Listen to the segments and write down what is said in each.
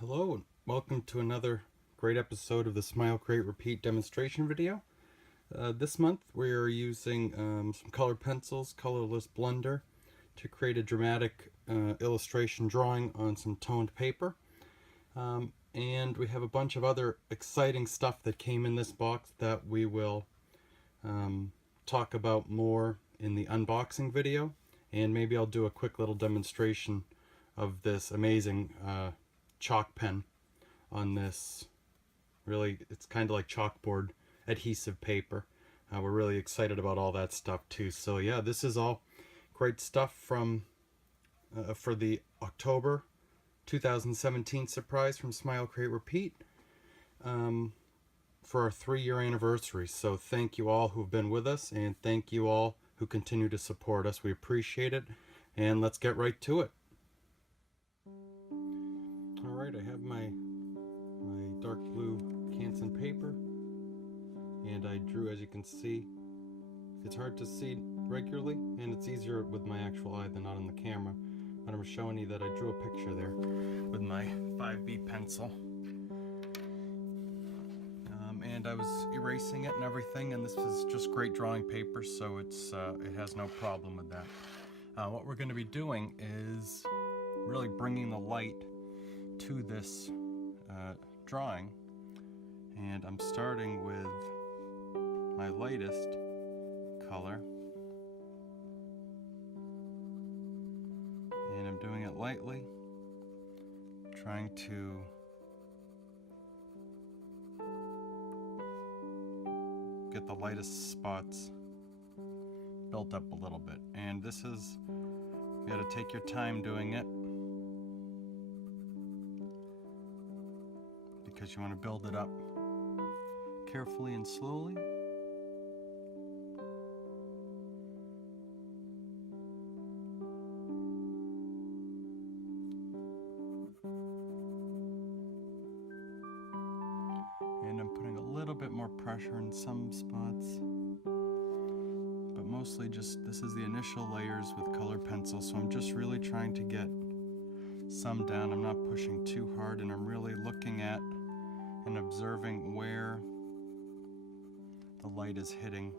Hello and welcome to another great episode of the Smile Create Repeat demonstration video. This month we are using some colored pencils, Colorless Blender, to create a dramatic illustration drawing on some toned paper. And we have a bunch of other exciting stuff that came in this box that we will talk about more in the unboxing video. And maybe I'll do a quick little demonstration of this amazing chalk pen on this. Really, it's kind of like chalkboard adhesive paper. We're really excited about all that stuff too. So yeah, this is all great stuff from for the October 2017 surprise from Smile Create Repeat for our 3-year anniversary. So thank you all who've been with us, and thank you all who continue to support us. We appreciate it, and let's get right to it. Alright, I have my dark blue Canson paper, and I drew, as you can see. It's hard to see regularly, and it's easier with my actual eye than not on the camera, but I'm showing you that I drew a picture there with my 5B pencil. And I was erasing it and everything, and this is just great drawing paper, so it has no problem with that. What we're going to be doing is really bringing the light to this drawing, and I'm starting with my lightest color, and I'm doing it lightly, trying to get the lightest spots built up a little bit. And this is, you got to take your time doing it, because you want to build it up carefully and slowly. And I'm putting a little bit more pressure in some spots, but mostly just, this is the initial layers with colored pencil, so I'm just really trying to get some down. I'm not pushing too hard, and I'm really looking at and observing where the light is hitting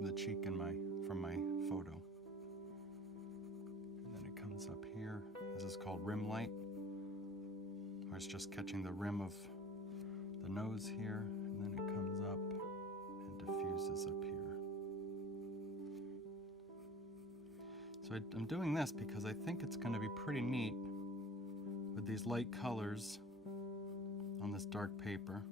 the cheek from my photo. And then it comes up here. This is called rim light, where it's just catching the rim of the nose here, and then it comes up and diffuses up here. So I'm doing this because I think it's going to be pretty neat with these light colors on this dark paper.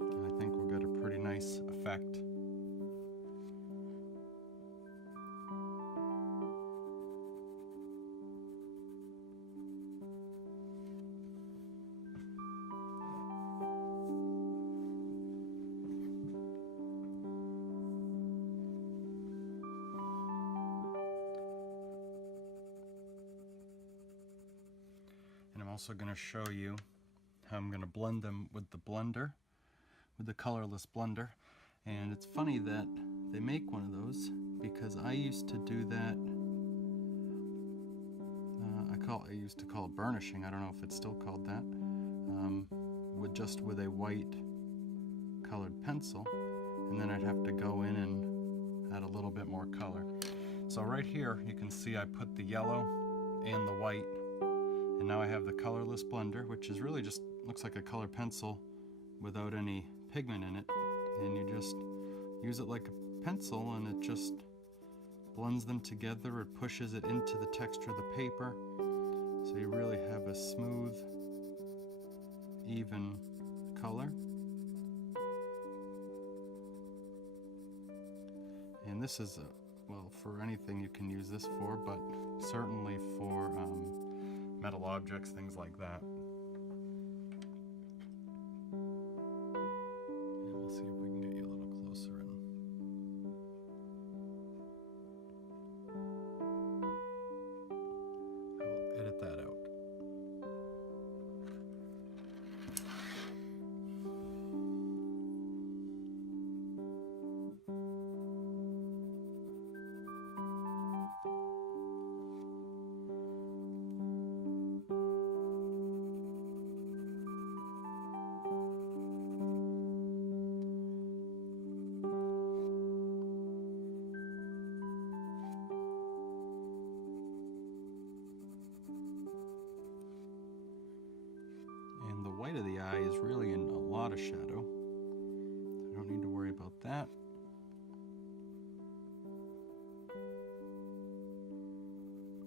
And I think we'll get a pretty nice effect. Also going to show you how I'm going to blend them with the blender, with the Colorless Blender. And it's funny that they make one of those, because I used to do that. I used to call it burnishing. I don't know if it's still called that. With a white colored pencil, and then I'd have to go in and add a little bit more color. So right here you can see I put the yellow and the white. And now I have the Colorless Blender, which is really just looks like a colored pencil without any pigment in it. And you just use it like a pencil, and it just blends them together. It pushes it into the texture of the paper. So you really have a smooth, even color. And this is, well, for anything you can use this for, but certainly for metal objects, things like that. And we'll see if we can get you a little closer in. I will edit that out. guy is really in a lot of shadow. I don't need to worry about that.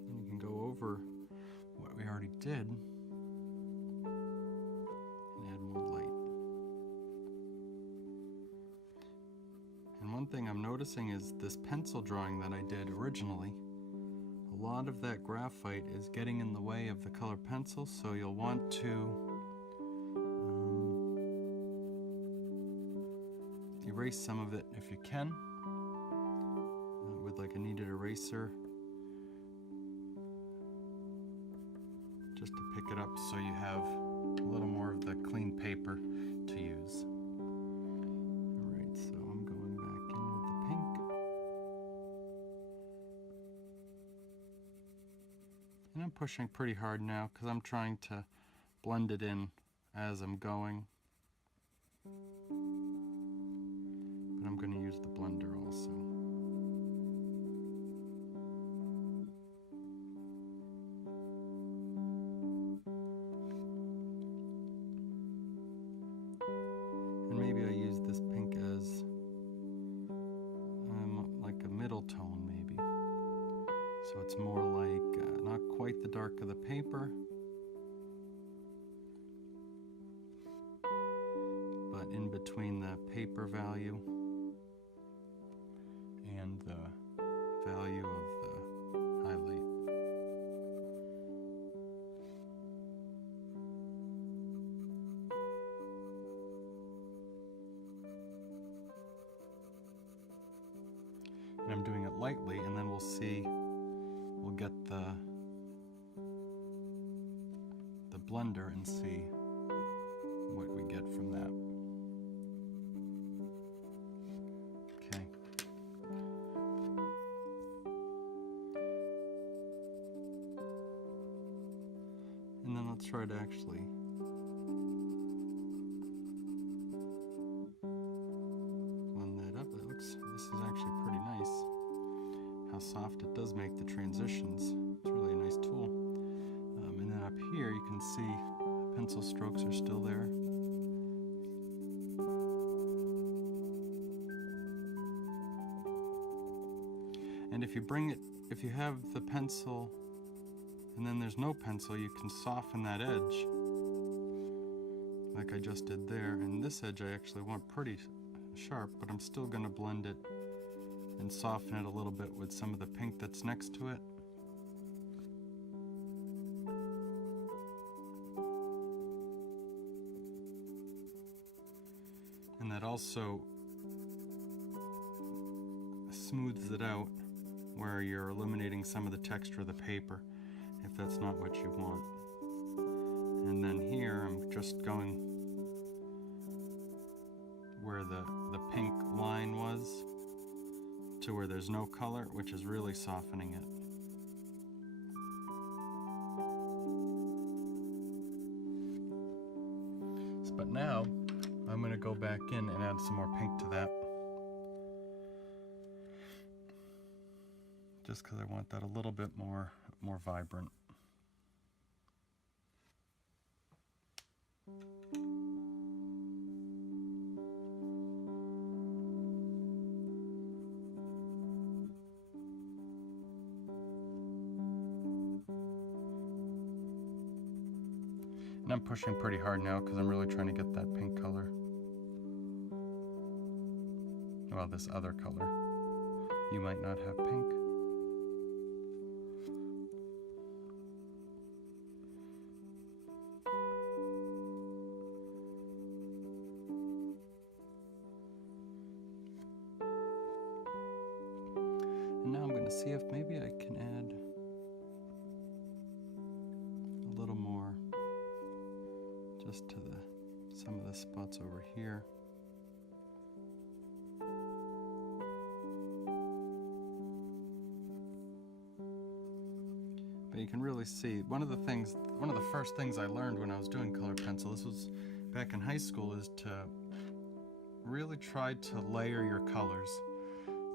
And you can go over what we already did and add more light. And one thing I'm noticing is this pencil drawing that I did originally, a lot of that graphite is getting in the way of the color pencil, so you'll want to erase some of it if you can with like a kneaded eraser, just to pick it up so you have a little more of the clean paper to use. Alright, so I'm going back in with the pink. And I'm pushing pretty hard now because I'm trying to blend it in as I'm going. But I'm going to use the blender also. And maybe I use this pink as like a middle tone maybe. So it's more like not quite the dark of the paper, but in between the paper value and the value of the highlight. And I'm doing it lightly, and then we'll see, we'll get the blender and see what we get from that. Okay. And then let's try to actually blend that up. This is actually pretty nice. How soft it does make the transitions. It's really a nice tool. And then up here you can see pencil strokes are still there. And if you if you have the pencil and then there's no pencil, you can soften that edge like I just did there. And this edge I actually want pretty sharp, but I'm still going to blend it and soften it a little bit with some of the pink that's next to it. And that also smooths it out where you're eliminating some of the texture of the paper if that's not what you want. And then here I'm just going where the pink line was to where there's no color, which is really softening it. But now I'm going to go back in and add some more pink to that, just because I want that a little bit more vibrant. And I'm pushing pretty hard now because I'm really trying to get that pink color. Well, this other color. You might not have pink. And now I'm going to see if maybe I can add a little more just to some of the spots over here. But you can really see, one of the first things I learned when I was doing color pencil, this was back in high school, is to really try to layer your colors,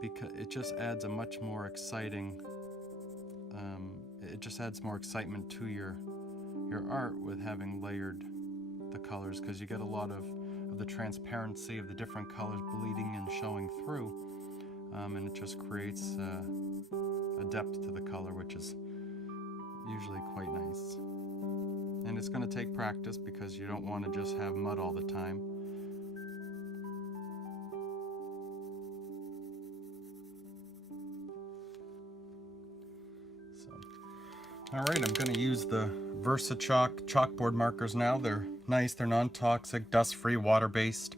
because it just adds a much more exciting, it just adds more excitement to your art with having layered the colors, because you get a lot of the transparency of the different colors bleeding and showing through, and it just creates a depth to the color, which is usually quite nice. And it's going to take practice, because you don't want to just have mud all the time. Alright, I'm going to use the VersaChalk chalkboard markers now. They're nice, they're non-toxic, dust-free, water-based.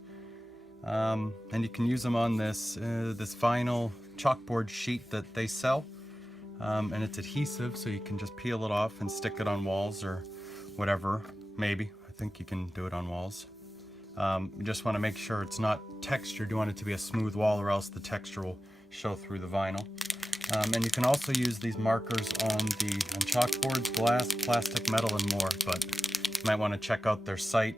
And you can use them on this vinyl chalkboard sheet that they sell. And it's adhesive, so you can just peel it off and stick it on walls or whatever. Maybe. I think you can do it on walls. You just want to make sure it's not textured. You want it to be a smooth wall, or else the texture will show through the vinyl. And you can also use these markers on chalkboards, glass, plastic, metal, and more, but you might want to check out their site,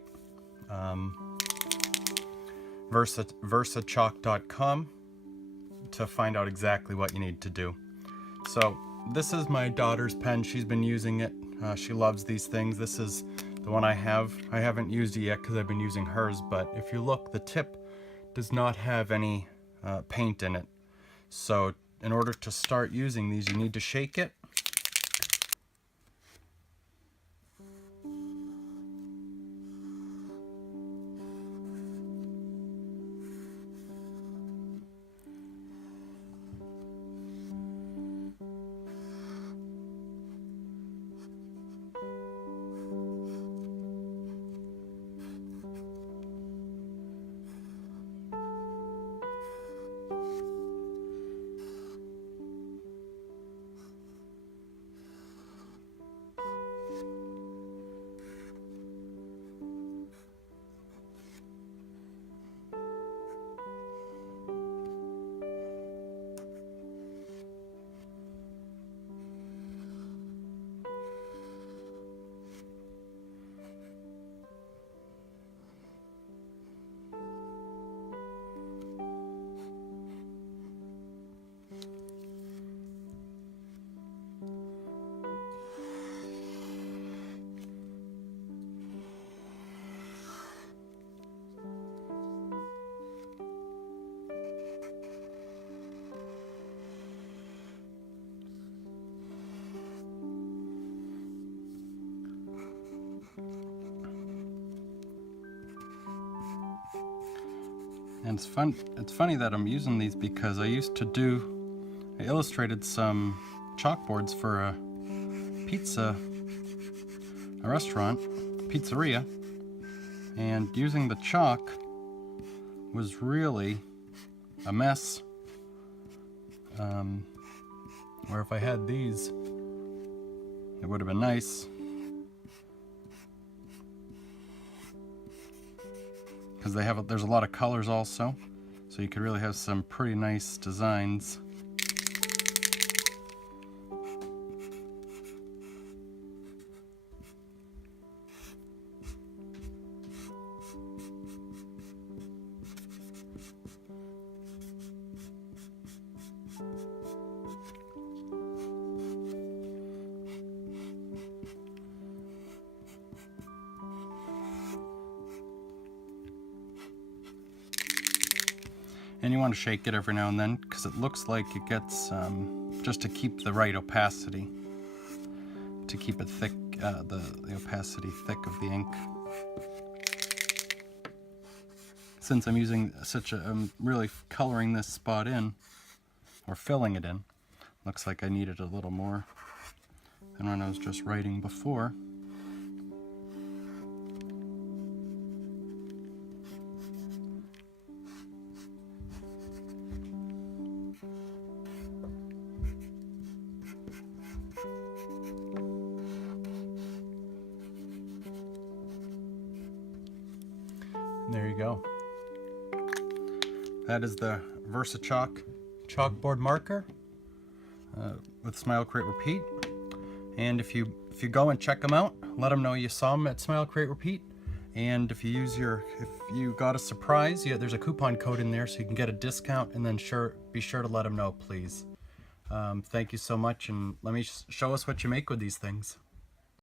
VersaChalk.com, to find out exactly what you need to do. So this is my daughter's pen. She's been using it. She loves these things. This is the one I have. I haven't used it yet because I've been using hers, but if you look, the tip does not have any paint in it. So in order to start using these, you need to shake it. And it's funny that I'm using these, because I illustrated some chalkboards for a pizzeria, and using the chalk was really a mess. Where if I had these, it would have been nice. Because there's a lot of colors also, so you could really have some pretty nice designs. And you want to shake it every now and then, because it looks like it gets, just to keep the right opacity, to keep it thick, the opacity thick of the ink. Since I'm using I'm really coloring this spot in, or filling it in, looks like I needed a little more than when I was just writing before. There you go. That is the VersaChalk chalkboard marker with Smile, Create, Repeat. And if you go and check them out, let them know you saw them at Smile, Create, Repeat. And if you got a surprise, there's a coupon code in there, so you can get a discount. And then be sure to let them know, please. Thank you so much, and let me show us what you make with these things.